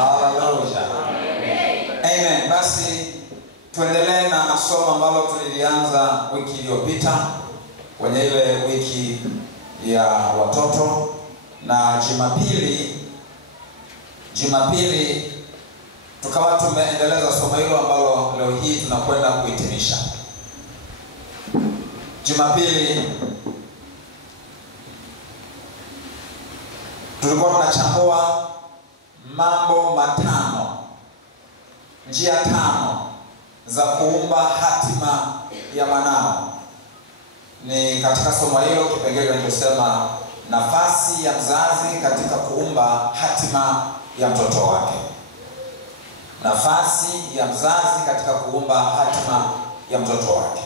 Hallelujah. Amen. Basi tuendelee na somo ambalo tulilianza wiki iliyopita kwenye ile wiki ya watoto, na Jumapili tukawa tumeendeleza somo hilo ambalo leo hii tunakwenda kuhitimisha. Jumapili tulikuwa tunachambua mambo matano, njia tano za kuumba hatima ya mwanao. Ni katika somo hilo kipengele kinachosema nafasi ya mzazi katika kuumba hatima ya mtoto wake. Nafasi ya mzazi katika kuumba hatima ya mtoto wake.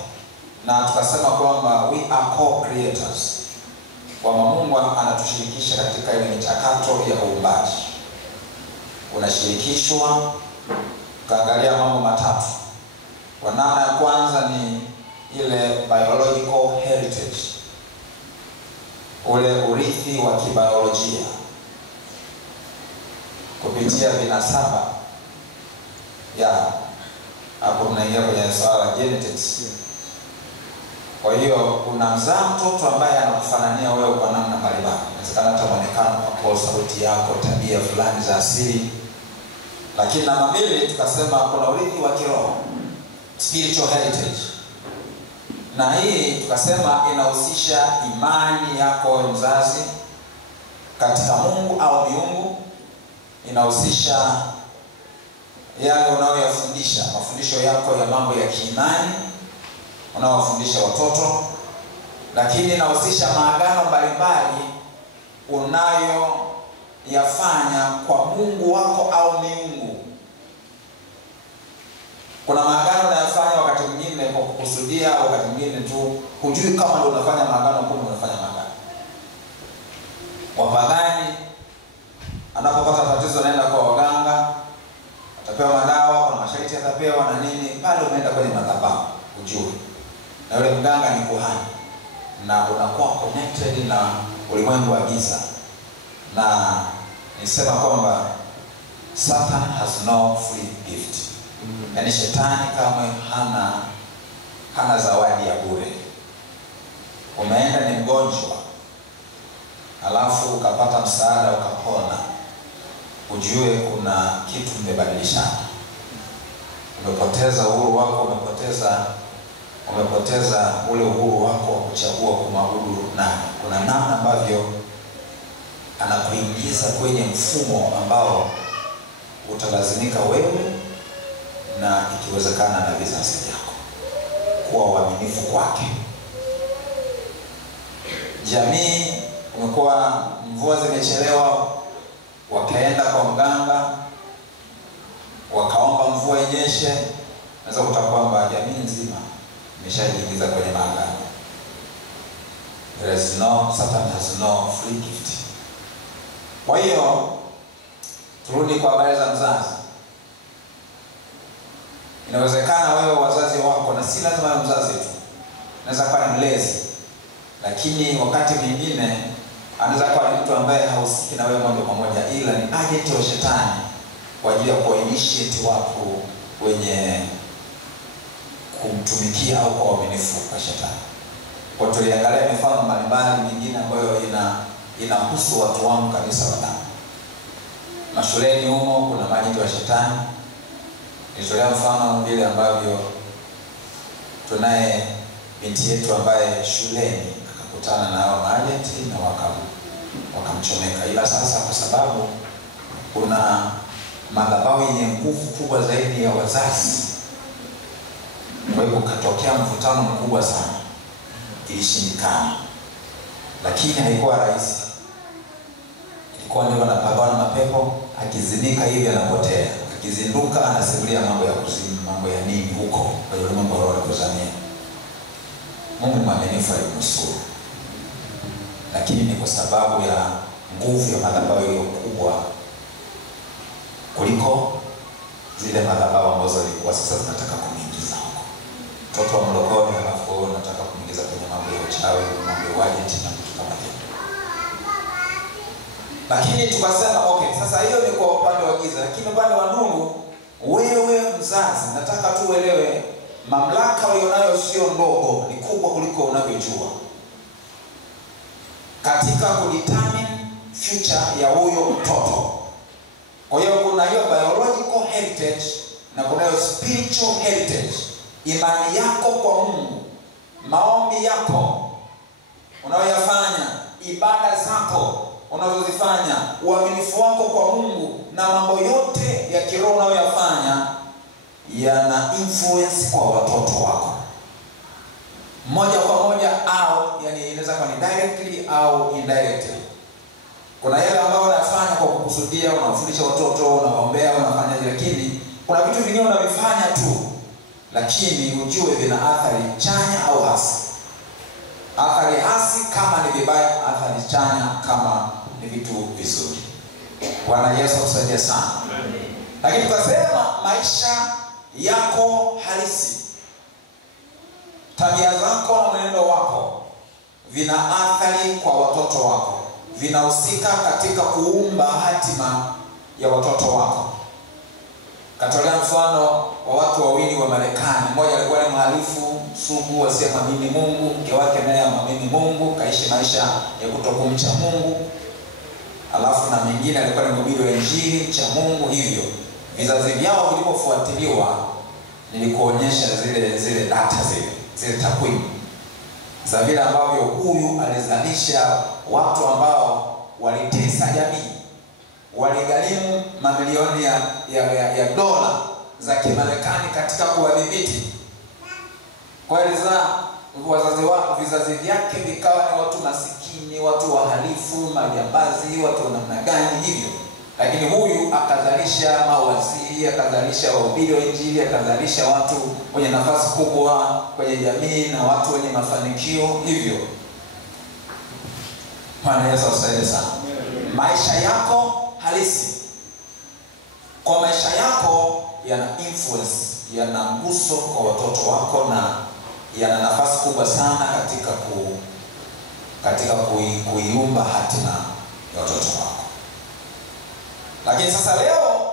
Na tukasema kwamba we are co-creators. Kwamba Mungu anatushirikisha katika ile michakato ya uumbaji. Unashirikishwa, kaangalia mambo matatu. Kwa namna ya kwanza ni ile biological heritage, ule urithi wa kibiolojia kupitia vinasaba. Hapo tunaingia kwenye swala la genetics. Kwa hiyo unamzaa mtoto ambaye anakufanania wewe kwa namna mbalimbali. Inawezekana hata muonekano wako, sauti yako, tabia fulani za asili. Lakini namba mbili tukasema kuna urithi wa kiroho, spiritual heritage. Na hii tukasema inahusisha imani yako mzazi katika Mungu au miungu. Inahusisha yale unayoyafundisha, mafundisho yako ya mambo ya kiimani unaowafundisha watoto. Lakini inahusisha maagano mbalimbali unayoyafanya kwa Mungu wako au miungu. Kuna maagano unayofanya wakati mwingine kwa kukusudia, wakati mwingine tu hujui kama ndio unafanya maagano, kumbe unafanya maagano. Wapagani anapopata tatizo anaenda kwa waganga, atapewa madawa, kuna masharti atapewa na nini, pale umeenda kwenye madhabahu ujue. Na yule mganga ni kuhani na unakuwa connected na ulimwengu wa giza. Na nisema kwamba Satan has no free gift. Yaani shetani kama hana zawadi ya bure. Umeenda ni mgonjwa, alafu ukapata msaada ukapona, ujue kuna kitu umebadilishana. Umepoteza uhuru wako, umepoteza ule uhuru wako wa kuchagua kumwabudu nani. Kuna namna ambavyo anakuingiza kwenye mfumo ambao utalazimika wewe na ikiwezekana na vizazi vyako kuwa waaminifu kwake. Jamii umekuwa mvua zimechelewa, wakaenda kwa mganga, wakaomba mvua inyeshe. Naweza kuta kwamba jamii nzima imeshajiingiza kwenye maagano. Satan has no free gift. Kwa hiyo turudi kwa habari za mzazi. Inawezekana wewe wazazi wako, na si lazima mzazi tu, anaweza kuwa ni mlezi, lakini wakati mwingine anaweza kuwa ni mtu ambaye hahusiki na wewe moja kwa moja, ila ni agent wa shetani kwa ajili ya kuinitiate watu wenye kumtumikia au kwa uaminifu kwa shetani. Kwa tuliangalia mifano mbalimbali mingine ambayo inahusu watu wangu kanisa la damu. Mashuleni humo kuna majini wa shetani. Nitolea mfano vile ambavyo tunaye binti yetu ambaye shuleni akakutana na hao majenti na wakamchomeka. Ila sasa kwa sababu kuna madhabahu yenye nguvu kubwa zaidi ya wazazi, kwa hiyo katokea mvutano mkubwa sana. Ilishindikana, lakini haikuwa rahisi. Ilikuwa ndio anapambana na mapepo, akizindika hivi anapotea, akizinduka anasimulia mambo ya kuzimu, mambo ya nini huko kwa hiyo mambo ya kuzamia. Mungu mwaminifu alimnusuru, lakini ni kwa sababu ya nguvu ya madhabahu hiyo kubwa kuliko zile madhabahu ambazo zilikuwa sasa tunataka kuingiza huko. Mtoto wa mlokole alafu nataka kuingiza kwenye mambo ya uchawi, mambo ya wajeti na vitu kama hivyo. Lakini tukasema okay, sasa hiyo ni kwa upande wa giza, lakini upande wa nuru, wewe mzazi, nataka tu uelewe mamlaka ulionayo sio ndogo, ni kubwa kuliko unavyojua katika kudetermine future ya huyo mtoto. Kwa hiyo kuna hiyo biological heritage na kuna hiyo spiritual heritage. Imani yako kwa Mungu, maombi yako unayoyafanya, ibada zako unazozifanya, uaminifu wako kwa Mungu na mambo yote ya kiroho unayoyafanya yana influence kwa watoto wako, moja kwa moja au yani inaweza kuwa ni directly au indirectly. Kuna yale ambayo unafanya kwa kukusudia, unawafundisha watoto, unawaombea, unafanyaje, lakini kuna vitu vingine unavifanya tu, lakini ujue vina athari chanya au hasi. Athari hasi kama ni vibaya, athari chanya kama ni vitu vizuri. Bwana Yesu atusaidie sana. Lakini tukasema maisha yako halisi, tabia zako na mwenendo wako vina athari kwa watoto wako, vinahusika katika kuumba hatima ya watoto wako. Katolea mfano wa watu wawili wa Marekani. Mmoja alikuwa ni mhalifu sugu asiyemwamini Mungu, mke wake naye amwamini Mungu, kaishi maisha ya kutokumcha Mungu. Alafu na mwingine alikuwa ni mhubiri wa Injili, cha Mungu. Hivyo vizazi vyao vilipofuatiliwa, nilikuonyesha zile data zile takwimu za vile ambavyo huyu alizalisha watu ambao walitesa jamii, waligharimu mamilioni ya dola za Kimarekani katika kuwadhibiti. Kwa hiyo vizazi vyake vikawa ni watu masikini, watu wahalifu, majambazi, watu wa namna gani hivyo. Lakini huyu akazalisha mawaziri, akazalisha wahubiri wa Injili, akazalisha watu wenye nafasi kubwa kwenye jamii na watu wenye mafanikio hivyo. Bwana Yesu asifiwe sana. Maisha yako halisi, kwa maisha yako yana influence, yana mguso kwa watoto wako na yana nafasi kubwa sana katika kuiumba hatima ya watoto wako. Lakini sasa leo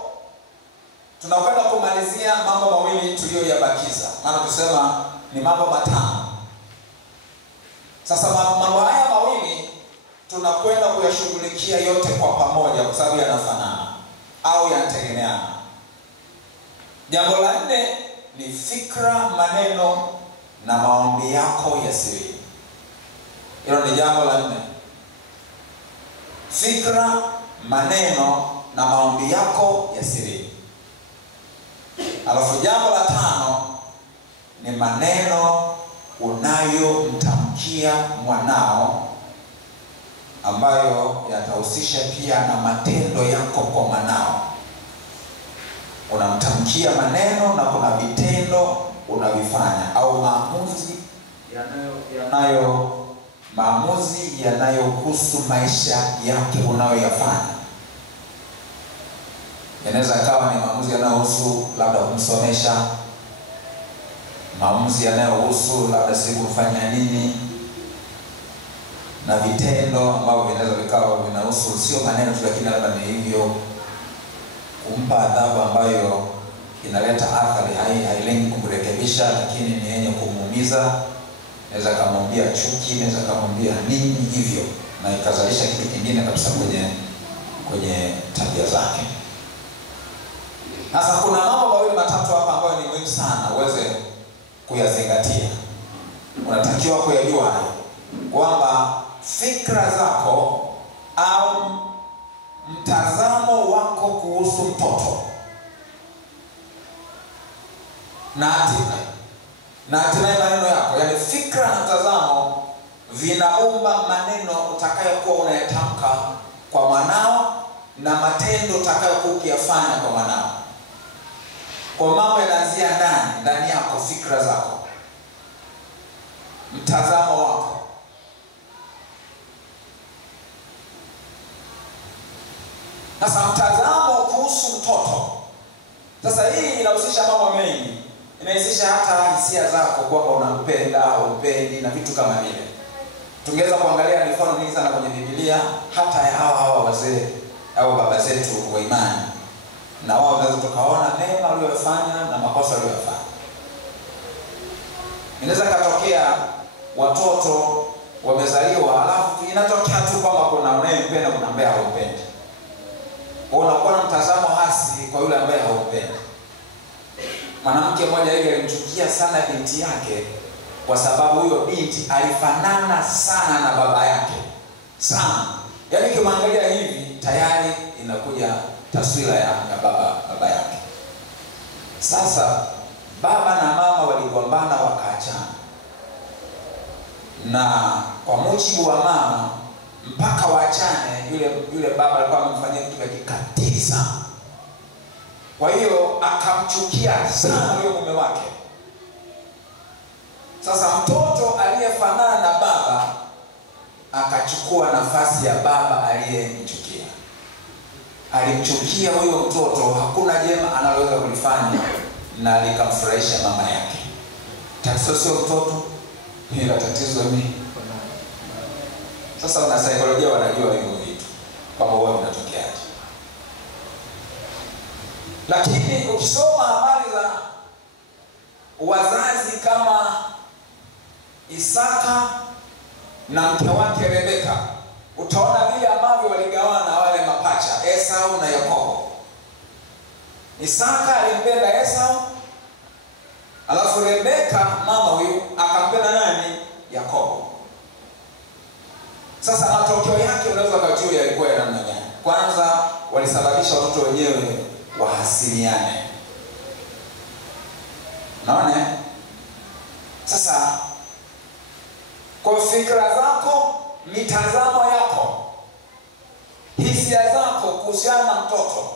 tunakwenda kumalizia mambo mawili tuliyoyabakiza. Maana tusema ni mambo matano. Sasa mambo haya mawili tunakwenda kuyashughulikia yote kwa pamoja kwa sababu yanafanana au yanategemeana. Jambo la nne ni fikra, maneno na maombi yako ya siri. Hilo ni jambo la nne. Fikra, maneno na maombi yako ya siri. Alafu jambo la tano ni maneno unayomtamkia mwanao ambayo yatahusisha pia na matendo yako kwa mwanao. Unamtamkia maneno na kuna vitendo unavifanya au maamuzi yanayohusu maisha yake unayoyafanya. Yanaweza kawa ni maamuzi yanayohusu labda kumsomesha, maamuzi yanayohusu labda siku kufanya nini, na vitendo ambavyo vinaweza vikawa vinahusu sio maneno tu, lakini labda ni hivyo kumpa adhabu ambayo inaleta athari, hailengi kumrekebisha lakini ni yenye kumuumiza. Naweza kumwambia chuki, naweza kumwambia nini hivyo, na ikazalisha kitu kingine kabisa kwenye tabia zake. Sasa kuna mambo mawili matatu hapa ambayo ni muhimu sana uweze kuyazingatia. Unatakiwa kuyajua kwamba fikra zako au mtazamo wako kuhusu mtoto na hatimaye maneno yako, yani fikra na mtazamo vinaumba maneno utakayokuwa unayatamka kwa mwanao na matendo utakayokuwa ukiyafanya kwa mwanao. Kwa mambo yanaanzia ndani yako, fikra zako, mtazamo wako. Sasa mtazamo kuhusu mtoto, sasa hii inahusisha mambo mengi. Inahusisha hata hisia zako kwamba unampenda au upendi na vitu kama vile. Tungeweza kuangalia mifano mingi sana kwenye Biblia, hata hawa wazee au baba zetu wa imani, na wao wanaweza tukaona mema waliyofanya na makosa waliyofanya. Inaweza katokea watoto wamezaliwa, alafu inatokea tu kwamba kuna unayempenda, kuna ambaye haumpendi. Unakuwa na mtazamo hasi kwa yule ambaye haumpendi. Mwanamke mmoja yeye alimchukia sana binti yake kwa sababu huyo binti alifanana sana na baba yake. Sana. Yaani ukimwangalia hivi tayari inakuja taswira ya baba yake. Sasa baba na mama waligombana wakaachana. Na kwa mujibu wa mama, mpaka waachane yule baba alikuwa amemfanyia kitu kikatili sana. Kwa hiyo akamchukia sana yule mume wake. Sasa mtoto aliyefanana na baba akachukua nafasi ya baba aliyemchukia. Alimchukia huyo mtoto, hakuna jema analoweza kulifanya na likamfurahisha mama yake. Tatizo sio mtoto, ila tatizo ni. Sasa wana saikolojia wanajua hivyo vitu kama wao vinatokeaje. Lakini ukisoma habari za wazazi kama Isaka na mke wake Rebeka, utaona vile ambavyo waligawana wale mapacha, Esau na Yakobo. Isaka alimpenda Esau, alafu Rebeka mama huyu akampenda nani? Yakobo. Sasa matokeo yake unaweza kujua yalikuwa ya namna gani. Kwanza walisababisha watoto wenyewe wahasimiane. Naona? Sasa kwa fikra zako, mitazamo yako, hisia zako kuhusiana na mtoto,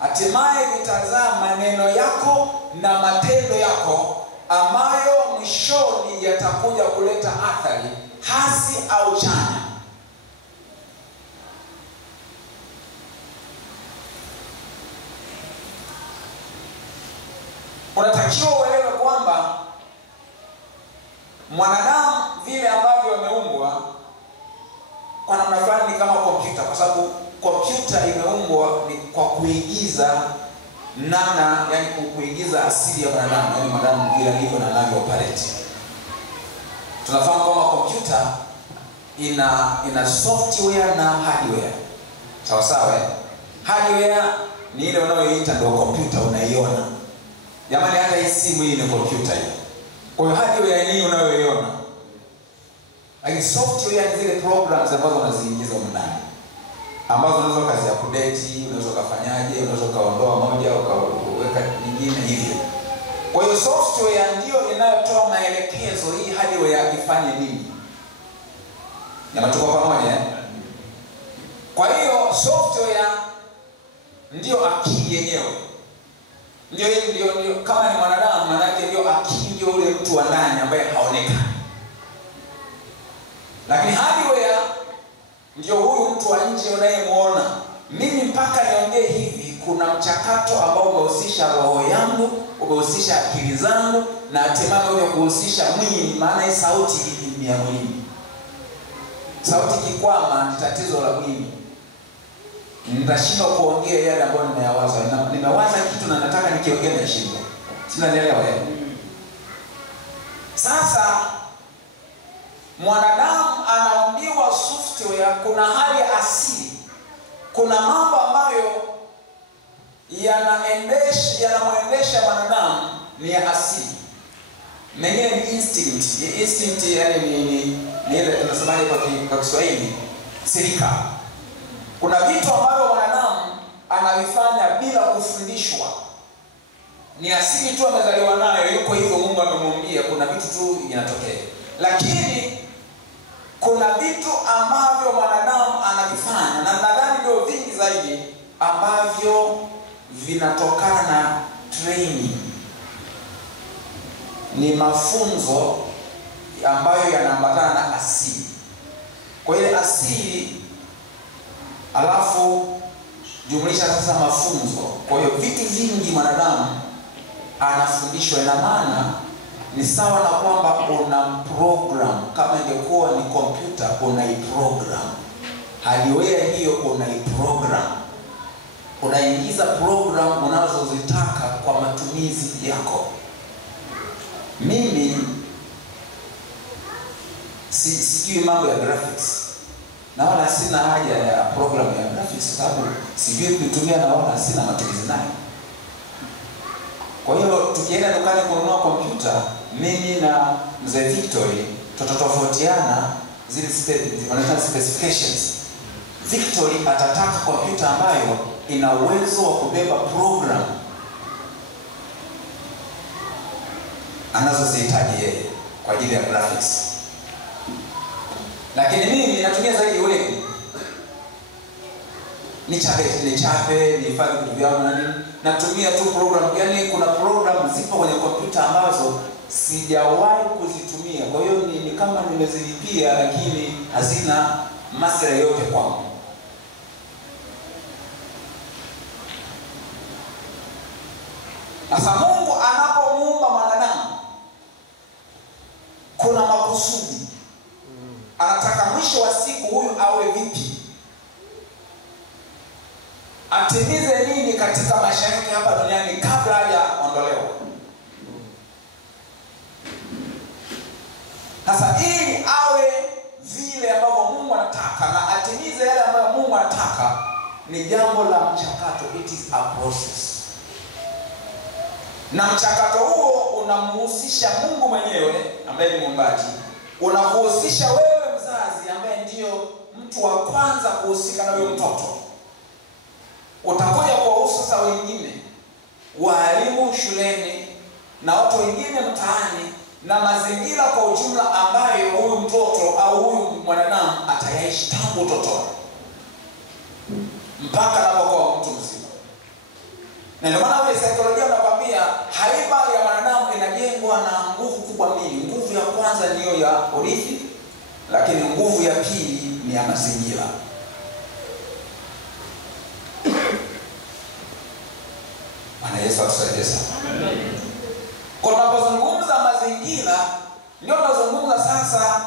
hatimaye vitazama maneno yako na matendo yako ambayo mwishoni yatakuja kuleta athari hasi au chanya. Unatakiwa uelewe kwamba mwanadamu vile ambavyo ameumbwa kwa namna fulani kama kompyuta, kwa sababu kompyuta imeumbwa ni kwa kuigiza namna, yani kuigiza asili ya mwanadamu, yani mwanadamu vile alivyo na anavyo operate. Tunafahamu kwamba kompyuta ina software na hardware. Sawa sawa. Hardware ni ile unayoiita ndio kompyuta unaiona. Jamani, hata hii simu hii ni kompyuta hii. Kwa hiyo hardware ni nini unayoiona? Lakini software ni zile programs ambazo unaziingiza ndani, ambazo unaweza kazi ya update, unaweza kufanyaje, unaweza kaondoa moja ukaweka nyingine hivyo. Kwa hiyo software ndio inayotoa maelekezo hii hardware ifanye nini. Na tuko pamoja. Kwa hiyo software ndio akili yenyewe. Ndio kama ni mwanadamu, maana yake ndio akili, ndio ule mtu wa ndani ambaye haonekani. Lakini hardware ndio huyu mtu wa nje unayemuona. Mimi mpaka niongee hivi, kuna mchakato ambao umehusisha roho yangu, umehusisha akili zangu, na hatimaye umehusisha mwili, maana hii sauti ni ya mwili. Sauti kikwama ni tatizo la mwili. Nitashindwa kuongea yale ambayo nimeyawaza. Nimewaza kitu na nataka nikiongea na shida. Sina nielewa. Sasa mwanadamu anaambiwa software, kuna hali ya asili. Kuna mambo ambayo yanamwendesha mwanadamu ni ya asili. Mengine ni instinct. Instinct yani ni ile tunasemaje kwa Kiswahili? Sirika. Kuna vitu ambavyo mwanadamu anavifanya bila kufundishwa. Ni asili tu amezaliwa nayo, yuko hivyo, Mungu amemuumbia, kuna vitu tu vinatokea. Lakini kuna vitu ambavyo mwanadamu anavifanya, na nadhani ndio vingi zaidi ambavyo vinatokana na training. Ni mafunzo ambayo yanaambatana na asili. Kwa ile asili alafu jumlisha sasa mafunzo. Kwa hiyo vitu vingi mwanadamu anafundishwa. Ina maana ni sawa na kwamba una program. Kama ingekuwa ni kompyuta, unaiprogram. Hardware hiyo unaiprogram. Unaingiza program unazozitaka kwa matumizi yako. Mimi sijui mambo ya graphics, na wala sina haja ya program ya graphics sababu sijui kuitumia na wala sina matumizi nayo. Kwa hiyo tukienda dukani kununua kompyuta, mimi na mzee Victory tutatofautiana zile specifications. Victory atataka kompyuta ambayo ina uwezo wa kubeba program anazozihitaji yeye kwa ajili ya graphics. Lakini mimi natumia zaidi web. Nichape, nihifadhi vitu vyangu na nini. Natumia tu program. Yaani kuna program zipo kwenye kompyuta ambazo sijawahi kuzitumia. Kwa hiyo ni kama nimezilipia lakini hazina maslahi yote kwangu. Sasa Mungu anapomuumba mwanadamu kuna makusudi. Anataka mwisho wa siku huyu awe vipi? Atimize nini katika maisha yake hapa duniani kabla hajaondolewa? Sasa ili awe vile ambavyo Mungu anataka na atimize yale ambayo Mungu anataka, ni jambo la mchakato. It is a process. Na mchakato huo unamhusisha Mungu mwenyewe ambaye ni muumbaji. Unakuhusisha wewe mzazi ambaye ndio mtu wa kwanza kuhusika na huyo mtoto. Utakuja kuwahusu sasa wengine, walimu shuleni na watu wengine mtaani na mazingira kwa ujumla ambayo huyu mtoto au huyu mwanadamu atayaishi tangu utotoni mpaka anapokuwa mtu mzima. Na ndio maana wewe saikolojia unakwambia haiba ya mwanadamu inajengwa na nguvu kubwa mbili. Nguvu ya kwanza niyo ya urithi, lakini nguvu ya pili ni ya mazingira. Bwana Yesu atusaidie sana. Kwa tunapozungumza mazingira, ndio tunazungumza sasa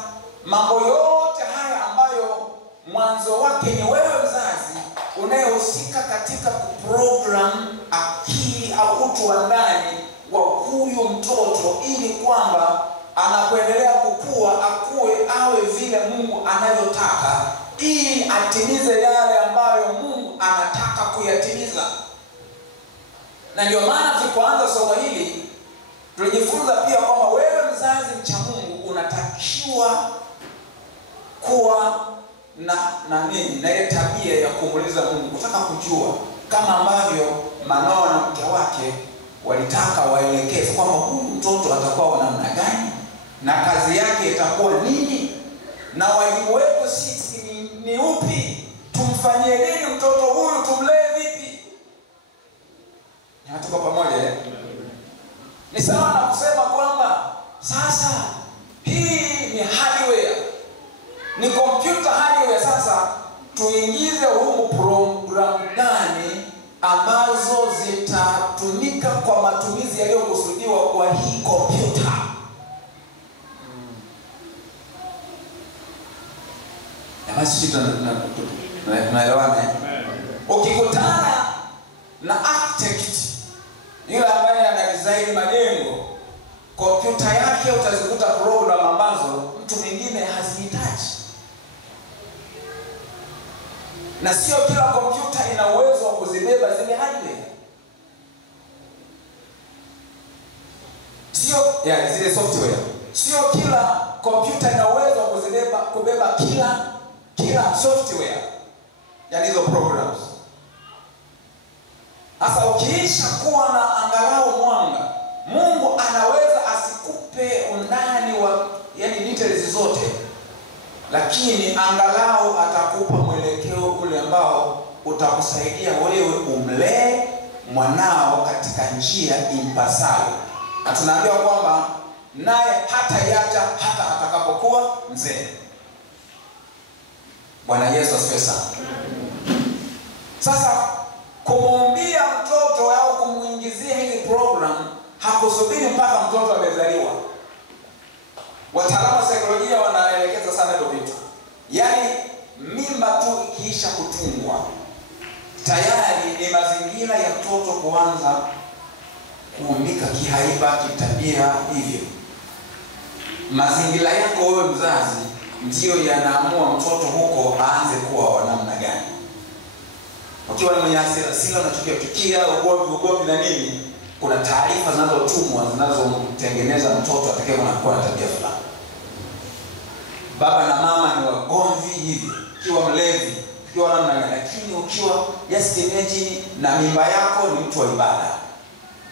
mambo yote haya ambayo mwanzo wake ni wewe mzazi unayehusika katika kuprogram akili au utu wa ndani wa huyu mtoto, ili kwamba anapoendelea kukua akue awe vile Mungu anavyotaka, ili atimize yale ambayo Mungu anataka kuyatimiza. Na ndio maana tulipoanza somo hili tulijifunza pia kwamba wewe mzazi mcha Mungu unatakiwa kuwa na ile tabia ya kumuuliza Mungu, kutaka kujua, kama ambavyo Manoa na mke wake walitaka waelekeze kwamba huyu mtoto atakuwa namna gani na kazi yake itakuwa nini na wajibu wetu sisi ni upi, tumfanyie nini mtoto huyu, tumlee vipi. Tuko pamoja eh? Ni sawa na kusema kwamba sasa hii ni hardware, ni computer hardware. Sasa tuingize humu program gani ambazo zitatumika kwa matumizi yaliyokusudiwa kwa hii computer. Basi tunaelewana. Ukikutana na architect yule ambaye ana design majengo, kompyuta yake utazikuta program ambazo mtu mwingine hazihitaji. Na sio kila kompyuta ina uwezo wa kuzibeba zile hardware. Sio zile software. Sio kila kompyuta ina uwezo wa kubeba kila software, yaani hizo programs. Sasa ukiisha kuwa na angalau mwanga, Mungu anaweza asikupe undani wa details zote, lakini angalau atakupa mwelekeo ule ambao utakusaidia wewe umlee mwanao katika njia impasayo. Na tunaambiwa kwamba naye hatayacha hata atakapokuwa mzee. Bwana Yesu asifiwe sana. Sasa kumwambia mtoto au kumuingizia hizi program hakusubiri mpaka mtoto amezaliwa. Wataalamu wa saikolojia wanaelekeza sana hilo vitu. Yaani mimba tu ikiisha kutungwa, tayari ni mazingira ya mtoto kuanza kuumbika kihaiba, kitabia hivyo. Mazingira yako wewe mzazi ndiyo yanaamua mtoto huko aanze kuwa wa namna gani. Ukiwa ni mwenye hasira, unachukia ugomvi na nini, kuna taarifa zinazotumwa zinazomtengeneza mtoto atakayekuwa na tabia fulani. Baba na mama ni wagomvi hivi, ukiwa mlevi, ukiwa namna gani. Lakini ukiwa just imagine na mimba yako ni mtu wa ibada.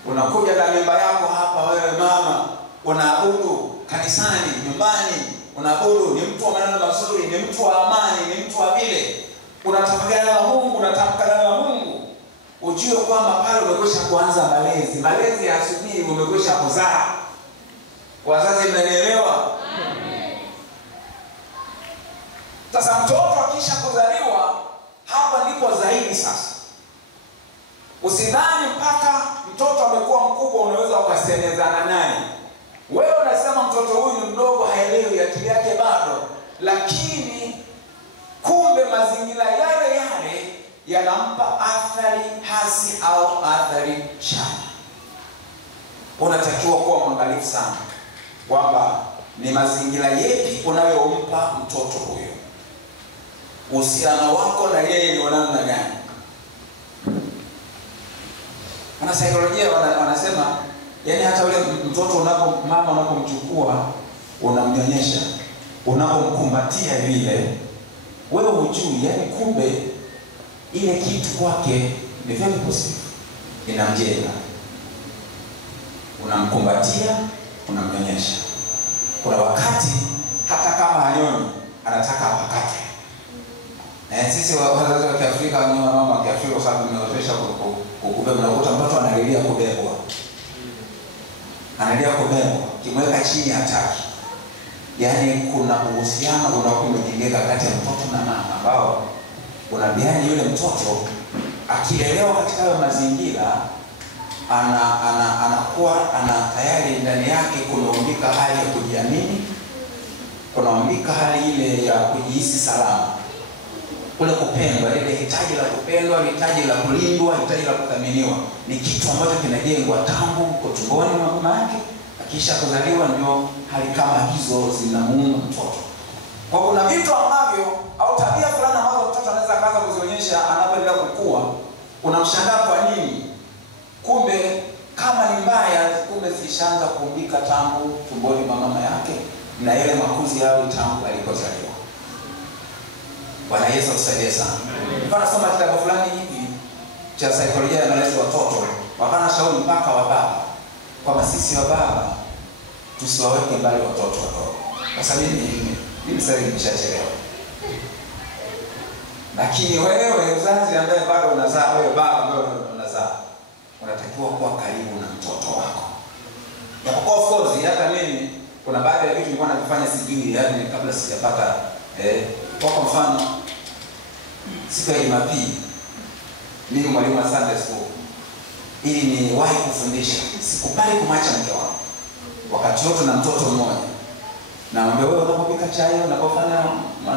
Unakuja na mimba yako hapa, wewe mama unaabudu kanisani, nyumbani unaabudu, ni mtu wa maneno mazuri, ni mtu wa amani, ni mtu wa vile, unatafakari na Mungu, unatamkana na Mungu. Ujue kwamba pale umekwisha kuanza malezi ya asubuhi, umekwisha kuzaa. Wazazi mnanielewa? Amen. Sasa mtoto akisha kuzaliwa, hapa ndipo zaidi sasa. Usidhani mpaka mtoto amekuwa mkubwa unaweza ukasemezana naye. Wewe unasema mtoto huyu ni mdogo, haelewi, akili yake bado, lakini kumbe mazingira yale yanampa athari hasi au athari chanya. Unatakiwa kuwa mwangalifu sana kwamba ni mazingira yepi unayompa mtoto huyo. Uhusiano wako na yeye ni namna gani? Wana saikolojia wanasema, yani hata yule mtoto mama unapomchukua, unamnyonyesha, unapomkumbatia vile, wewe hujui, yani kumbe ile kitu kwake ni very positive, inamjenga. Unamkumbatia, unamnyonyesha. Kuna wakati hata kama hanyoni anataka apakate. Sisi wazazi wa Kiafrika, mama wa Kiafrika, sababu tumeotesha kubeba, unakuta mtoto analilia kubebwa. Analia kubebwa, kimweka chini hataki. Yaani kuna uhusiano unakuwa umejengeka kati ya mtoto na mama, ambao unabiani yule mtoto akielewa katika hayo mazingira, anakuwa tayari ndani yake kunaumbika hali ya kujiamini, kunaumbika hali ile ya kujihisi salama. Kule kupendwa, ile hitaji la kupendwa, hitaji la kulindwa, hitaji la kuthaminiwa, ni kitu ambacho kinajengwa tangu tumboni mwa mama yake. Akisha kuzaliwa ndio hali kama hizo zinamuumba mtoto. Kwa kuna vitu ambavyo au tabia fulani ambazo mtoto anaweza kaanza kuzionyesha anapoendelea kukua, unamshangaa kwa nini? Kumbe kama ni mbaya, kumbe zishaanza kuumbika tangu tumboni mwa mama yake, na ile makuzi yao tangu alipozaliwa. Bwana Yesu atusaidie sana. Nilikuwa nasoma kitabu fulani hivi cha saikolojia ya malezi watoto, wakana shauri mpaka wa baba kwamba sisi wa baba tusiwaweke mbali watoto wadogo. Kwa sababu mimi sasa nimeshachelewa. Lakini wewe mzazi ambaye bado unazaa, wewe baba ambaye unazaa, unatakiwa kuwa karibu na mtoto wako. Na of course hata mimi kuna baadhi ya vitu nilikuwa nafanya sijui, yani kabla sijapata kwa mfano, siku ya Jumapili mimi mwalimu wa Sunday school, ili ni wahi kufundisha, sikubali kumwacha mke wangu wakati wote na mtoto mmoja. Na mwambie wewe unapopika chai, unapofanya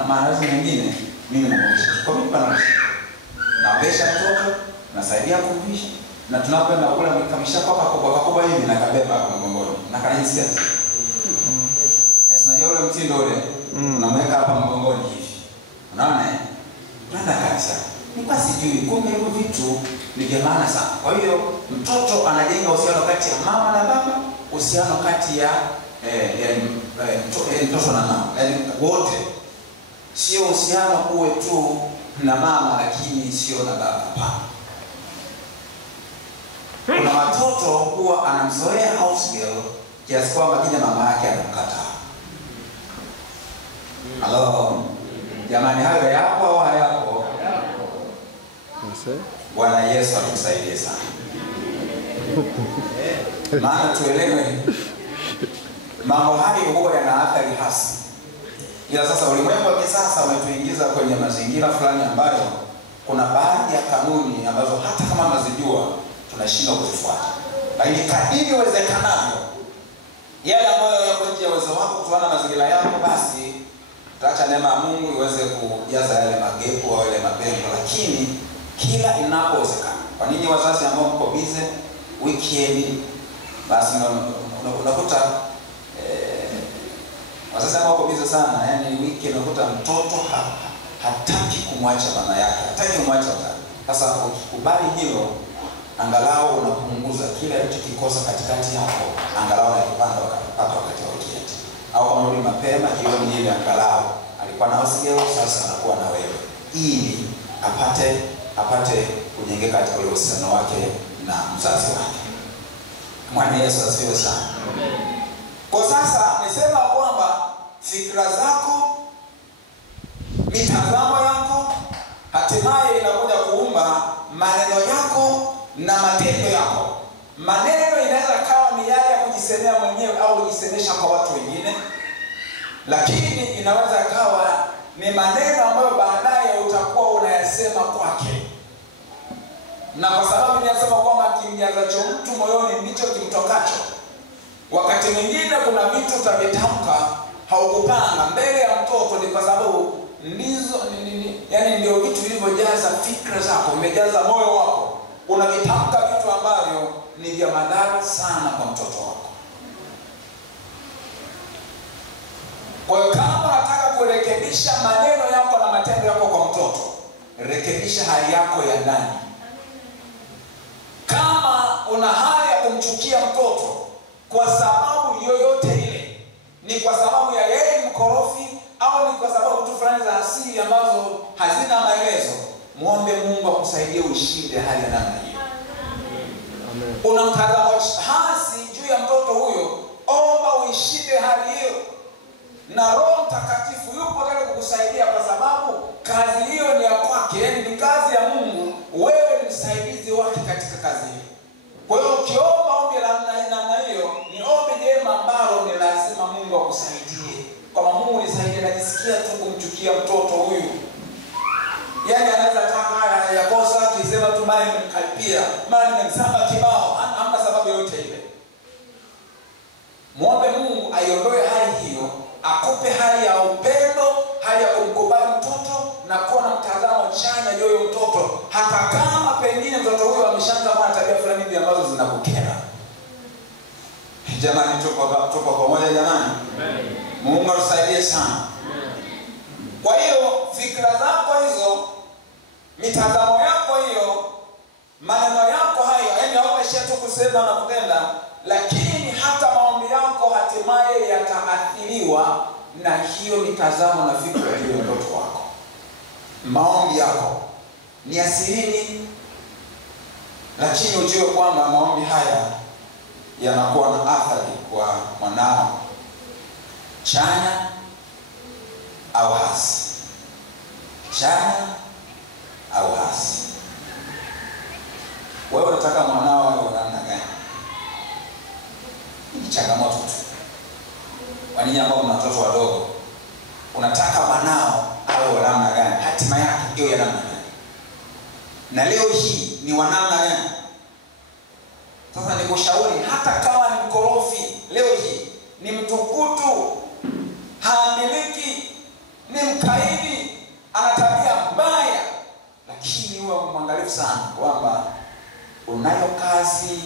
maandazi mengine, mimi namwonyesha. Kwa mimi pana naogesha mtoto, nasaidia kumvisha, na tunapoenda kula mikamisha kwa hivi na kabeba kwa mgongoni na kanisia. Unajua ule mtindo ule, unamweka hapa mgongoni hivi. Unaona Tunaenda kanisa. Nilikuwa sijui kumbe hivyo vitu ni vya maana sana. Kwa hiyo mtoto anajenga uhusiano kati ya mama na baba, uhusiano kati ya mtoto na mama. Yaani wote. Sio uhusiano uwe tu na mama lakini sio na baba. Hapana. Kuna watoto huwa anamzoea house girl kiasi kwamba kija mama yake anamkataa. Hello. Jamani, hayo yapo au hayapo? Bwana Yesu atusaidie sana. Maana tuelewe mambo hayo huwa yana athari hasi. Ila sasa ulimwengu wa kisasa umetuingiza kwenye mazingira fulani ambayo kuna baadhi ya kanuni ambazo hata kama tunazijua tunashindwa kuzifuata. Lakini kadiri iwezekanavyo Yale ambayo yako nje ya uwezo wako kutokana na mazingira yako, basi tutaacha neema ya Mungu iweze kujaza yale magepu au yale mapengo, lakini kila inapowezekana. Kwa nini wazazi ambao mko busy weekend, basi unakuta wazazi ambao wako busy sana, yani weekend unakuta mtoto hataki kumwacha mama yake, hataki kumwacha mzazi. Sasa ukikubali hilo, angalau unapunguza kile alichokikosa katikati yako, angalau anakipata wakati wa weekend. Au kama rudi mapema jioni ile, angalau alikuwa na usigeo, sasa anakuwa na wewe, ili apate kujengeka katika ule uhusiano wake na mzazi wake. Bwana Yesu asifiwe sana. Kwa sasa nisema kwamba fikra zako, mitazamo yako, hatimaye inakuja kuumba maneno yako na matendo yako. Maneno inaweza kawa ni yale ya kujisemea mwenyewe au kujisemesha kwa watu wengine, lakini inaweza kawa ni maneno ambayo baadaye utakuwa unayasema kwake. Na kwa sababu ninasema kwamba kimjazacho mtu moyoni ndicho kimtokacho. Wakati mwingine kuna vitu utavitamka haukupanga mbele ya mtoto, ni kwa sababu ndizo yani ndio vitu vilivyojaza fikra zako, vimejaza moyo wako. Unavitamka vitu ambavyo ni vya madhara sana kwa mtoto wako. Kwa hiyo kama unataka kurekebisha maneno yako na matendo yako kwa mtoto, rekebisha hali yako ya ndani. Kama una hali ya kumchukia mtoto kwa sababu yoyote ile, ni kwa sababu ya yeye mkorofi au ni kwa sababu tu fulani za asili ambazo hazina maelezo, muombe Mungu akusaidie ushinde hali ya namna hiyo. Una mtazamo hasi juu ya mtoto huyo, omba uishinde hali hiyo, na Roho Mtakatifu yupo tayari kukusaidia, kwa sababu kazi hiyo ni ya kwake, yani ni kazi ya Mungu, wewe ni msaidizi wake katika kazi hiyo. Kwa hiyo ukiomba ombi la namna hiyo, ni ombi jema ambalo ni lazima Mungu akusaidie. Kama Mungu nisaidie, najisikia tu kumchukia mtoto huyu, yani anaweza kama ya kosa akisema tu mali nimemkalipia, mali nimemsamba kibao, hamna sababu yote ile. Muombe Mungu aiondoe hali hiyo, akupe hali ya upendo, hali ya kumkubali mtoto na kuwa na mtazamo chanya juu ya mtoto, hata kama pengine mtoto huyo ameshaanza kuwa na tabia fulani hivi ambazo zinakukera. Jamani, tuko pamoja jamani? Mungu atusaidie sana. Kwa hiyo fikra zako hizo, mitazamo yako hiyo, maneno yako hayo, yani hautaishia tu kusema na kutenda, lakini hata maombi yako hatimaye yataathiriwa na hiyo mitazamo na fikra juu ya mtoto wako. Maombi yako ni asirini, lakini ujue kwamba maombi haya yanakuwa na athari kwa mwanao, chanya au hasi. Chanya au hasi. Wewe unataka mwanao awe namna gani? Ni changamoto tu. Kwa nini ambao mna watoto wadogo, unataka mwanao awe namna gani? Hatima yake hiyo ya namna gani? Na leo hii ni wa namna gani? Sasa nikushauri, hata kama ni mkorofi, leo hii ni mtukutu, haamiliki, ni mkaidi, ana tabia mbaya, lakini uwe mwangalifu sana kwamba unayo kazi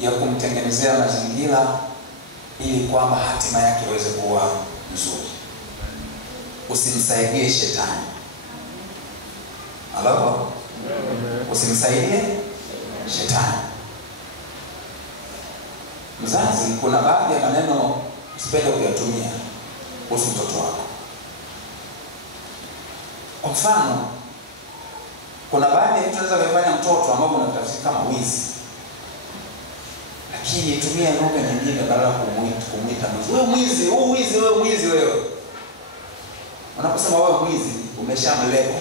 ya kumtengenezea mazingira ili kwamba hatima yake iweze kuwa nzuri. Usimsaidie shetani. Halo? Usimsaidie shetani. Mzazi, kuna baadhi ya maneno usipende kuyatumia kuhusu mtoto wako. Kwa mfano, kuna baadhi ya vitu unaweza kufanya mtoto ambao unatafsiri kama wizi, lakini tumia lugha nyingine badala ya kumuita mwizi. Wewe mwizi, wewe mwizi, wewe mwizi wewe. Unaposema wewe mwizi, umeshamleko.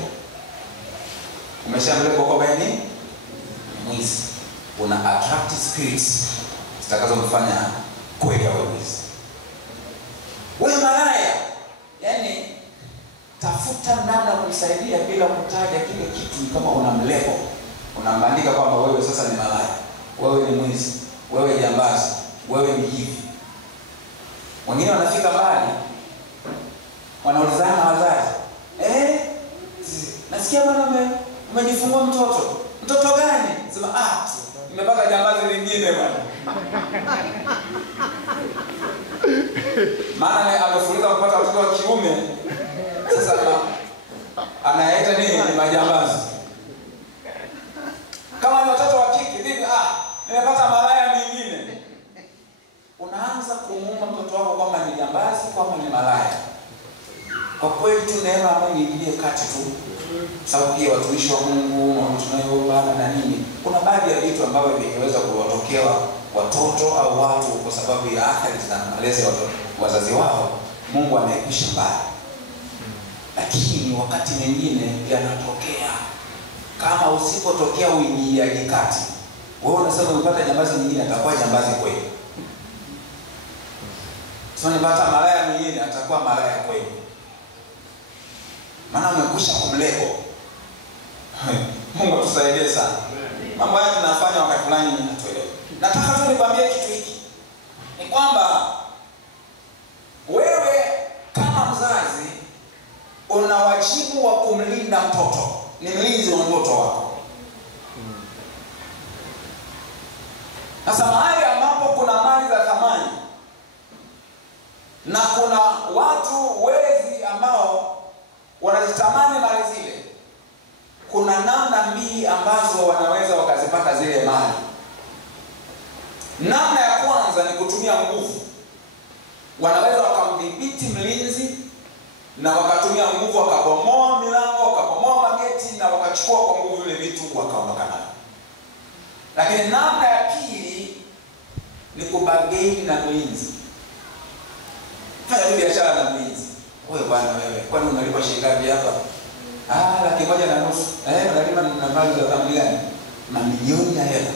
Umeshamleko kwa nini? Mwizi. Una attract spirits zitakazomfanya kweli awe mwizi. Wewe malaya, yani tafuta namna kumsaidia bila kutaja kile kitu kama unamleko. Unambandika kwamba wewe sasa ni malaya, wewe ni mwizi, wewe jambazi, wewe ni hivi. Wengine wanafika mbali, wanaulizana wazazi, nasikia bwana umejifungua mtoto. Mtoto gani? Sema nimepata jambazi lingine bwana. Maana amefuliza kupata watoto wa kiume. Sasa anaita nini? Ni majambazi. Kama ni watoto wa kike, vipi? Nimepata malaya mwingine. Unaanza kumuumba mtoto wako kwamba ni jambazi, kwamba ni malaya. Kwa kweli tu neema ambayo iingilie kati tu. Sababu pia watumishi wa Mungu, mambo tunayoomba na nini, kuna baadhi ya vitu ambavyo vingeweza kuwatokea watoto au watu kwa sababu ya athari za malezi ya wazazi wao, Mungu anaepusha mbali. Lakini wakati mwingine yanatokea. Kama usipotokea uingiaji kati, wewe unasema unapata jambazi nyingine, atakuwa jambazi kweli. Sio unapata malaya mwingine, atakuwa malaya kweli. Maana umekwisha kumlego. Mungu atusaidie sana. Mambo haya tunafanya wakati fulani hatuelewi. Nataka tu nikwambie kitu hiki. Ni kwamba wewe kama mzazi una wajibu wa kumlinda mtoto. Ni mlinzi wa mtoto wako. Sasa mahali ambapo kuna mali za thamani na kuna watu wezi ambao wanazitamani mali zile, kuna namna mbili ambazo wanaweza wakazipata zile mali. Namna ya kwanza ni kutumia nguvu. Wanaweza wakamdhibiti mlinzi na wakatumia nguvu, wakabomoa milango, wakabomoa mageti na wakachukua kwa nguvu vile vitu wakaondoka navyo. Lakini namna ya pili ni kubageni na mlinzi. Fanya tu biashara na mlinzi. Wewe bwana wewe, kwani unalipa shilingi ngapi hapa? 1,500,000. Unalipa na mali za thamani gani? Mamilioni ya hela.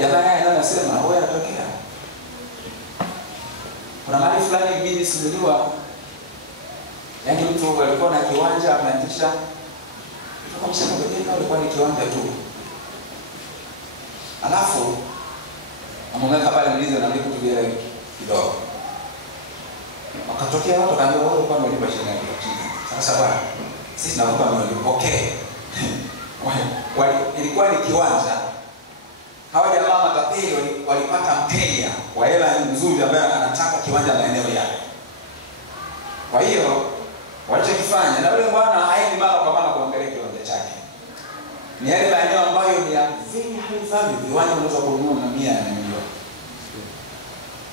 Jamaa anasema wewe anatokea. Kuna mali fulani mimi simuliwa. Yaani mtu alikuwa na kiwanja ameanzisha. Kwa msemo gani alikuwa ni kiwanja tu. Alafu amemweka pale mlinzi na mlipo tu ile kidogo. Wakatokea watu kaambia wewe kwa mlipa shilingi ngapi? Sasa bwana, sisi tunakupa milioni. Okay. Ilikuwa ni kiwanja. Hawa jamaa matapeli walipata mteja wa hela nzuri ambaye anataka kiwanja maeneo yake. Kwa hiyo walichokifanya, na yule bwana haendi mara kwa mara kuangalia kiwanja chake. Ni yale maeneo ambayo ni ya very high value, viwanja unaweza kununua na 100 na milioni.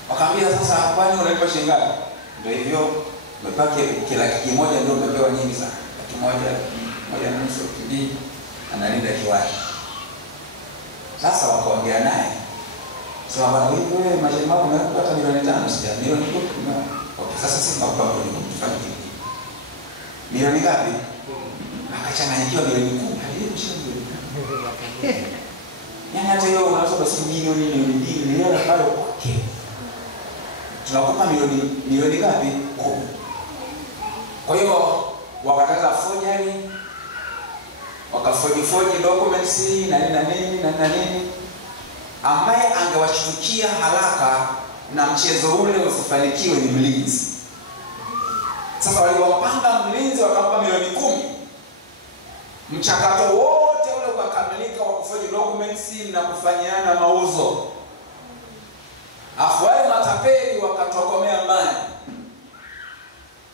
Wakaambia sasa, kwani unalipa shilingi ngapi? Ndio hivyo, umepaki kila kimoja ndio umepewa nyingi sana. 1,000,000 kidi analinda kiwanja. Sasa wakaongea naye. Sasa bwana wewe maisha yako umepata milioni 5 sija milioni 10. Okay, sasa sisi tunakupa milioni 10 tufanye hivi. Milioni ngapi? Akachanganyikiwa milioni 10. Hadi mshindi. Yaani hata hiyo unaweza basi milioni 2 milioni pale okay. Tunakupa milioni ngapi? 10. Kwa hiyo wakataza forgery, wakaforge documents na nini ambaye angewashtukia haraka na mchezo ule usifanikiwe ni mlinzi. Sasa waliwapanga mlinzi wakampa milioni 10. Mchakato wote ule ukakamilika wa kuforge documents na kufanyiana mauzo. Afu wale matapeli wakatokomea mbali.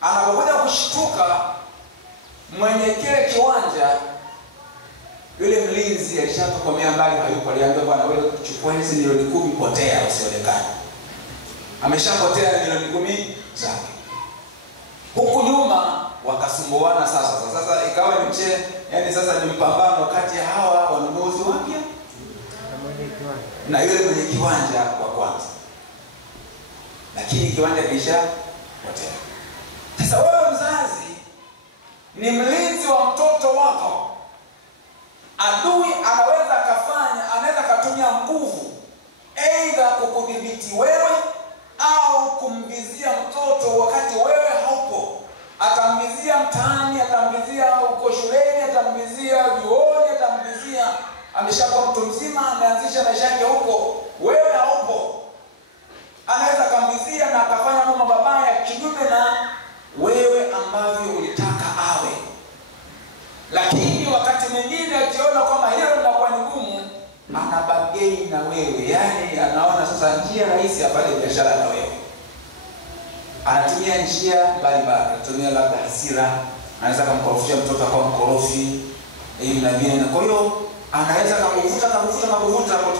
Anapokuja kushtuka mwenye kile kiwanja, yule mlinzi alishatokomea mbali, hayupo. Aliambia bwana wewe chukua hizi milioni 10 potea usionekane. Ameshapotea milioni 10 zake. Huku nyuma wakasumbuana sasa ikawa ni yani sasa ni mpambano kati ya hawa wanunuzi wapya na yule mwenye kiwanja wa kwanza. Lakini kiwanja kilishapotea. Sasa wewe mzazi ni mlinzi wa mtoto wako. Adui anaweza kutumia nguvu aidha kukudhibiti wewe au kumvizia mtoto wakati wewe haupo. Atamvizia mtaani, atamvizia uko shuleni, atamvizia vyuoni, atamvizia ameshakuwa mtu mzima, ameanzisha maisha yake huko, wewe haupo. anaweza kumvizia na akafanya mambo mabaya kinyume na wewe ambavyo ulitaka awe. Lakini wakati mwingine akiona kwamba hilo linakuwa ni gumu, anabagei na wewe. Yaani anaona sasa njia rahisi afanye biashara na wewe. Anatumia njia mbalimbali, anatumia labda hasira, anaweza kumkorofisha mtoto kwa mkorofi, hivi na vile. Kwa hiyo anaweza kukuvuta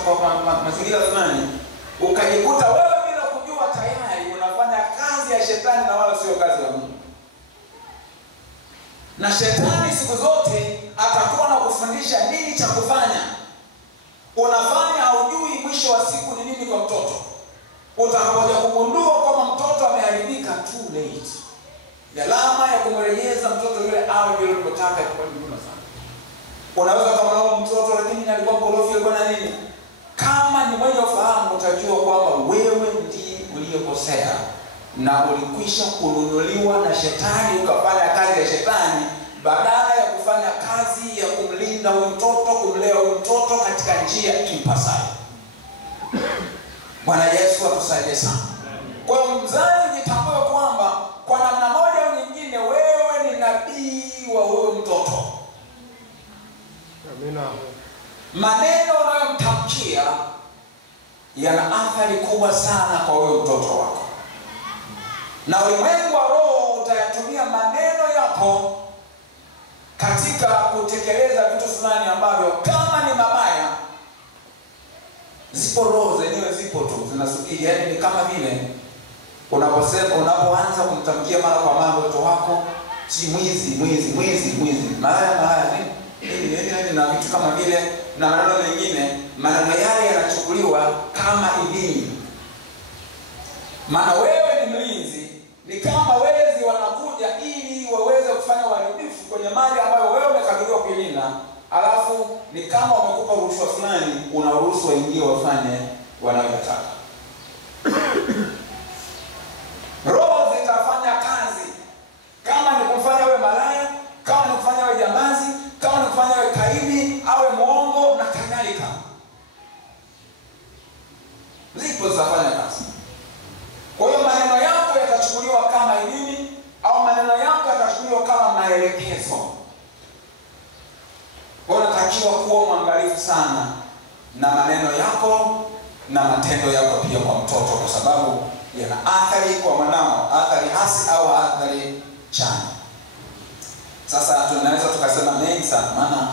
kwa mazingira fulani, ukajikuta wewe bila kujua tayari unafanya kazi ya shetani na wala sio kazi ya Mungu. Na shetani siku zote atakuwa na kufundisha nini cha kufanya. Unafanya haujui mwisho wa siku ni nini kwa mtoto. Utakapokuja kugundua kwamba mtoto ameharibika, too late. Gharama ya kumrejeza mtoto yule awe vile unataka itakuwa ni ngumu sana. Unaweza kama mtoto lakini alikuwa mkorofi, alikuwa na nini? Kama ni mwenye ufahamu, utajua kwamba wewe ndiye uliyekosea na ulikwisha kununuliwa na shetani ukafanya kazi ya shetani badala ya kufanya kazi ya kumlinda huyo mtoto, kumlea huyo mtoto katika njia impasayo. Bwana Yesu atusaidie sana. Kwa hiyo mzazi, jitambue kwamba kwa namna moja au nyingine wewe ni nabii wa huyo mtoto. Amina. Maneno unayomtamkia yana athari kubwa sana kwa huyo mtoto wako. Na ulimwengu wa roho utayatumia maneno yako katika kutekeleza vitu fulani ambavyo kama ni mabaya, zipo roho zenyewe zipo tu zinasubiri. Yaani ni kama vile unapoanza kumtamkia mara kwa mara mtoto wako, si mwizi, malaya nini na vitu kama vile, na maneno mengine, maneno yale yanachukuliwa kama idini. Maana wewe ni mlinzi, ni kama wezi wanakuja ili waweze kufanya uharibifu kwenye mali ambayo wewe umekabidhiwa kuilinda. Alafu ni kama wamekupa rushwa fulani, unaruhusu waingie wafanye wanayotaka. Roho zitafanya kazi. Kama ni kufanya wewe malaya, kama ni kufanya wewe jambazi, kama ni kufanya wewe kaidi, awe muongo na kadhalika. Zipo zitafanya kazi. Kwa hiyo maneno yako yatachukuliwa kama elimu au maneno yako yatachukuliwa kama maelekezo. Unatakiwa kuwa mwangalifu sana na maneno yako na matendo yako pia kwa mtoto, kwa sababu yana athari kwa mwanao, athari hasi au athari chanya. Sasa tunaweza tukasema mengi sana, maana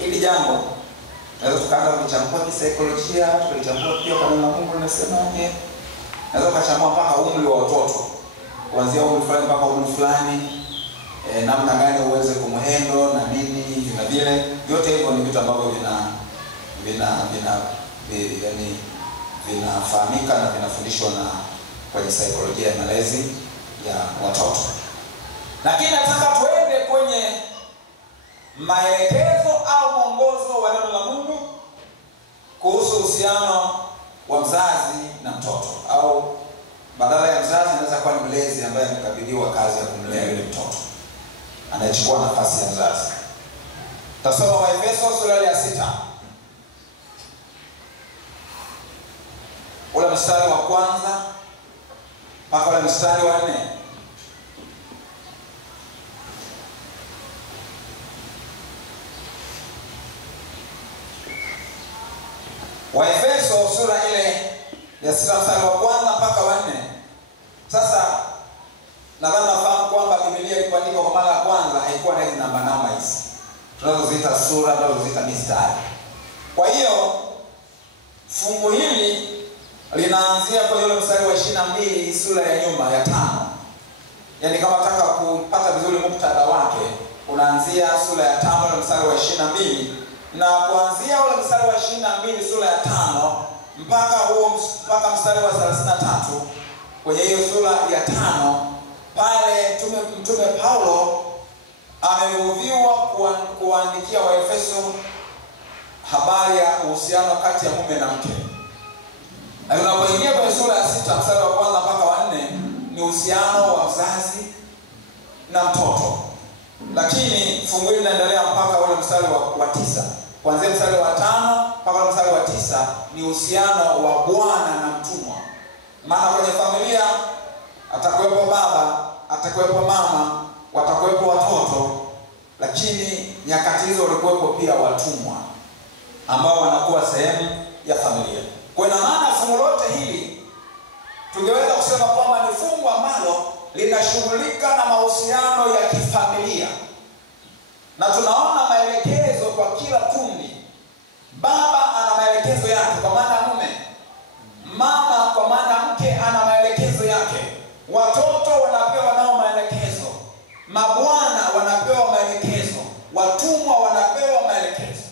hili jambo naweza tukaanza kuchambua kisaikolojia, tukachambua pia kwa neno la Mungu linasemaje. Naweza kuchambua mpaka umri wa watoto, kuanzia umri fulani mpaka umri fulani, namna gani uweze kumhendo na nini hivi na vile. Vyote hivyo ni vitu ambavyo vinafahamika na vinafundishwa na kwenye saikolojia ya malezi ya watoto. Lakini nataka tuende kwenye maelekezo au mwongozo wa neno la Mungu kuhusu uhusiano wa mzazi na mtoto, au badala ya mzazi inaweza kuwa ni mlezi ambaye amekabidhiwa kazi ya kumlea yule mtoto, anayechukua nafasi ya mzazi. Tasoma Waefeso sura ya 6. Ule mstari wa kwanza mpaka ule mstari wa 4. Waefeso sura ile ya 6 mstari wa kwanza mpaka wa 4. Sasa nadhani nafahamu kwamba Biblia ilipoandikwa kwa mara ya kwanza haikuwa na hizi namba hizi tunazoziita sura, tunazoziita mistari. Kwa hiyo fungu hili linaanzia kwa ile mstari wa 22 sura ya nyuma ya 5. Yaani kama unataka kupata vizuri muktadha wake, unaanzia sura ya 5 na mstari wa 22, na kuanzia ule mstari wa 22 sura ya 5 mpaka mstari wa 33 kwenye hiyo sura ya 5, pale mtume Paulo amevuviwa kuandikia Waefeso habari ya uhusiano kati ya mume na mke. Na unapoingia kwenye sura ya 6 mstari wa kwanza mpaka wa 4 ni uhusiano wa mzazi na mtoto. Lakini fungu hili linaendelea mpaka ule mstari wa 9 kuanzia mstari wa 5 mpaka mstari wa 9 ni uhusiano wa bwana na mtumwa. Maana kwenye familia atakuwepo baba, atakuwepo mama, watakuwepo watoto, lakini nyakati hizo walikuwepo pia watumwa ambao wanakuwa sehemu ya familia. Kwa ina maana fungu lote hili tungeweza kusema kwamba ni fungu ambalo linashughulika na mahusiano ya kifamilia. Na tunaona maelekezo kwa kila kundi. Baba ana maelekezo yake kwa maana mume, mama kwa maana mke ana maelekezo yake, watoto wanapewa nao maelekezo, mabwana wanapewa maelekezo, watumwa wanapewa maelekezo.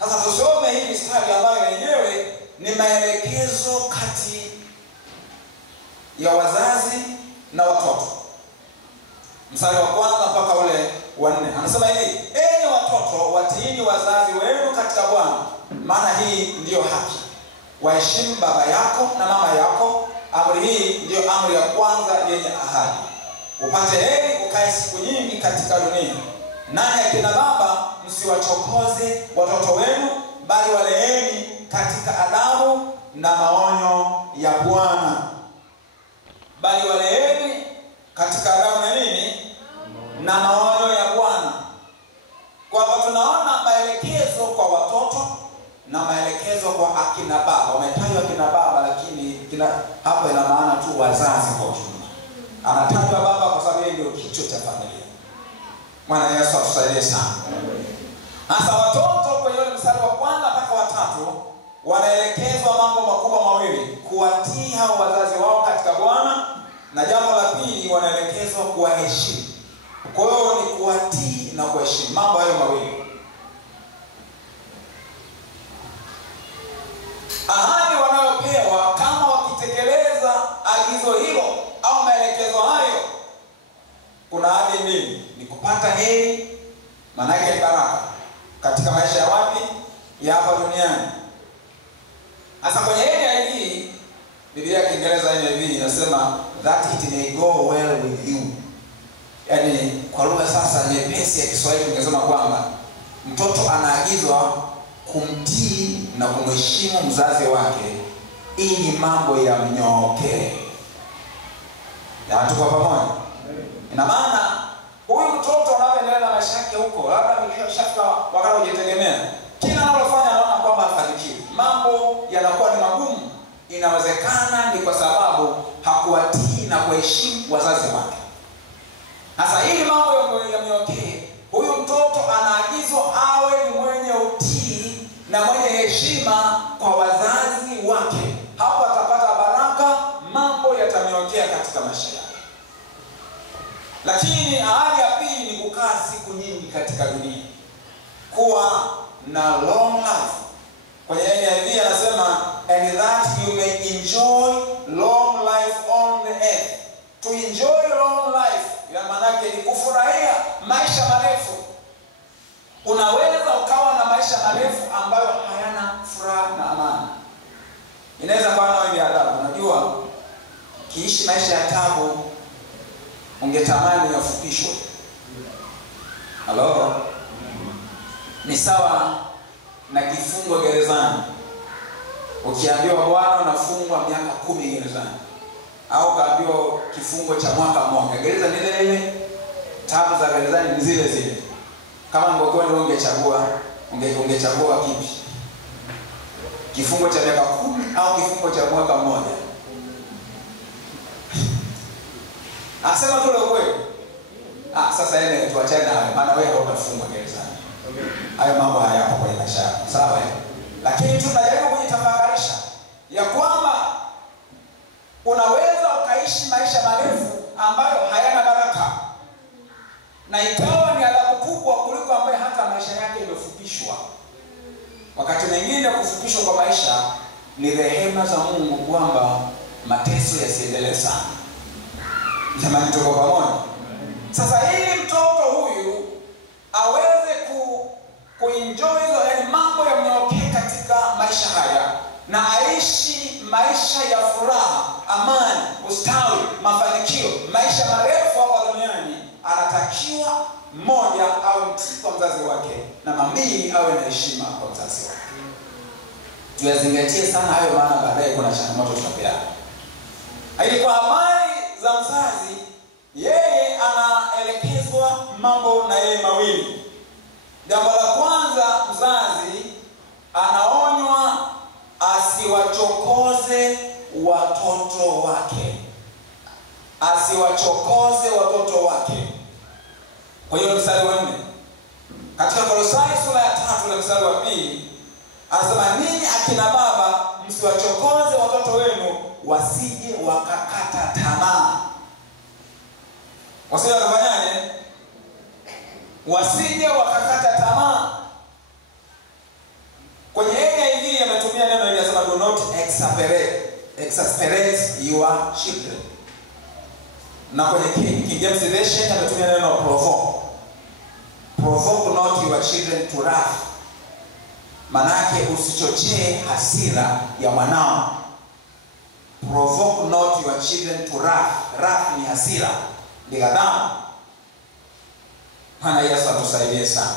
Sasa tusome hii mistari ambayo yenyewe ni maelekezo kati ya wazazi na watoto. Mstari wa 1 mpaka ule wa 4 anasema hivi: enyi watoto, watiini wazazi wenu katika Bwana, maana hii ndiyo haki. Waheshimu baba yako na mama yako. Amri hii ndiyo amri ya kwanza yenye ahadi, upate heri ukae siku nyingi katika dunia. Nanyi akina baba, msiwachokoze watoto wenu, bali waleeni katika adabu na maonyo ya Bwana. Bali waleeni katika adabu na nini? Na maonyo ya Bwana. Kwa hapa tunaona maelekezo kwa watoto na maelekezo kwa akina baba. Wametajwa akina baba, lakini hapa ina maana tu wazazi kwa ujumla. Anatajwa baba kwa sababu yeye ndio kichwa cha familia. Bwana Yesu atusaidie sana. Hasa watoto kwenye ule mstari wa 1 mpaka wa 3 wanaelekezwa mambo makubwa mawili: kuwatii hao wazazi wao katika Bwana, na jambo la pili wanaelekezwa kuwaheshimu. Kwa hiyo ni kuwatii na kuheshimu, mambo hayo mawili. Ahadi wanayopewa kama wakitekeleza agizo hilo au maelekezo hayo, kuna ahadi mbili: ni kupata heri, maana yake baraka katika maisha ya wapi? Ya hapa duniani. Hasa kwenye heri hii Biblia ya Kiingereza NIV inasema that it may go well with you. Yaani kwa lugha sasa nyepesi ya Kiswahili tungesema kwamba mtoto anaagizwa kumtii na kumheshimu mzazi wake ili mambo yamnyooke. Na tuko pamoja. Ina maana huyu mtoto anapoendelea na maisha yake huko, labda ameshafika wakati kujitegemea, kila analofanya anaona kwamba hafanikiwi, mambo yanakuwa ni magumu. Inawezekana ni kwa sababu hakuwatii na kuheshimu wazazi wake. Sasa ili mambo yamnyooke, huyu mtoto anaagizwa awe ni mwenye utii na mwenye heshima kwa wazazi wake. Hapo atapata baraka, mambo yatamnyokea katika maisha yake. Lakini ahadi ya pili ni kukaa siku nyingi katika dunia, kuwa na long life. Kwenye NIV anasema and that you may enjoy long life on the earth. To enjoy long life ya maana yake ni kufurahia maisha marefu. Unaweza ukawa na maisha marefu ambayo hayana furaha na amani. Inaweza kuwa na wewe adabu. Unajua kiishi maisha ya taabu ungetamani yafupishwe. Halo? Ni sawa na kifungo gerezani. Ukiambiwa bwana unafungwa miaka 10 gerezani, au kaambiwa kifungo cha mwaka mmoja, gereza ni ile, taabu za gerezani ni zile zile. Kama ungekuwa ndio ungechagua kipi? Kifungo cha miaka 10 au kifungo cha mwaka mmoja? Asema tu leo kweli. Sasa yeye tuachane nayo, maana wewe hautafungwa gerezani. Hayo mambo hayapo kwenye maisha yako. Sawa? Lakini tunajaribu kujitafakarisha ya kwamba unaweza ukaishi maisha marefu ambayo hayana baraka, na ikawa ni adhabu kubwa kuliko ambaye hata maisha yake imefupishwa. Wakati mwingine kufupishwa kwa maisha ni rehema za Mungu kwamba mateso yasiendelee sana. Jamani, tuko pamoja? Sasa ili mtoto huyu aweze kuenjoy hizo mambo yamnyooke katika maisha haya na aishi maisha ya furaha, amani, ustawi, mafanikio, maisha marefu hapa duniani, anatakiwa mmoja awe mtii kwa mzazi wake, namba 2 awe na heshima kwa mzazi wake. Tuyazingatie sana hayo, maana baadaye kuna changamoto tutapeana. Ili kwa habari za mzazi, yeye anaelekezwa mambo na yeye mawili. Jambo la kwanza, mzazi anaonywa asiwachokoze watoto wake. Asiwachokoze watoto wake. Kwa hiyo mstari wa 4 katika Kolosai sura ya 3 na mstari wa 2 anasema, ninyi akina baba msiwachokoze watoto wenu wasije wakakata tamaa. Wasije wakafanyaje? Wasije wakakata tamaa. Kwenye NIV ametumia neno hili, anasema do not exasperate your children. Na kwenye King James Version ametumia neno provoke. Provoke not your children to wrath. Manake usichochee hasira ya mwanao. Provoke not your children to wrath. Wrath ni hasira, ni ghadhabu. Bwana Yesu atusaidie sana.